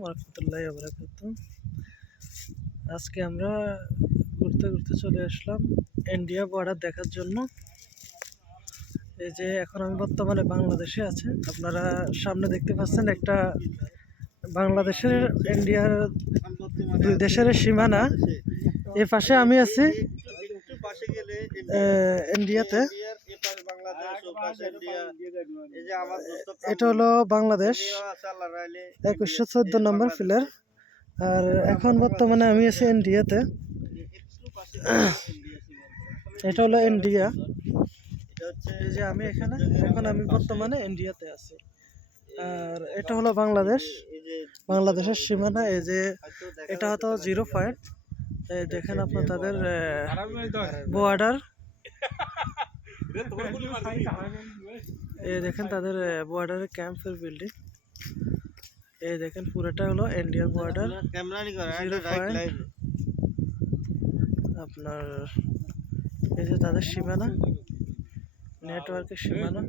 ওয়া বারাকাতুহু। আজকে আমরা ঘুরতে ঘুরতে চলে আসলাম ইন্ডিয়া বর্ডার দেখার জন্য। এই যে এখন আমি বর্তমানে বাংলাদেশে আছি, আপনারা সামনে দেখতে পাচ্ছেন একটা বাংলাদেশের ইন্ডিয়ার দুই দেশের সীমানা। এ পাশে আমি আছি ইন্ডিয়াতে। এটা হলো বাংলাদেশ 2114 নম্বর ফিলার। আর এখন বর্তমানে আমি আছি ইন্ডিয়াতে। এটা হলো ইন্ডিয়া। এই যে আমি এখানে, এখন আমি বর্তমানে ইন্ডিয়াতে আছি। আর এটা হলো বাংলাদেশ, বাংলাদেশের সীমানা। এই যে এটা হয়তো 0 পয়েন্ট। এই দেখেন আপনার তাদের বর্ডার, এই দেখেন তাদের বর্ডারের ক্যাম্পের বিল্ডিং। এই দেখেন পুরোটা হলো ইন্ডিয়ার বর্ডার। 0 পয়েন্ট আপনার। এই যে তাদের সীমানা, নেটওয়ার্কের সীমানা।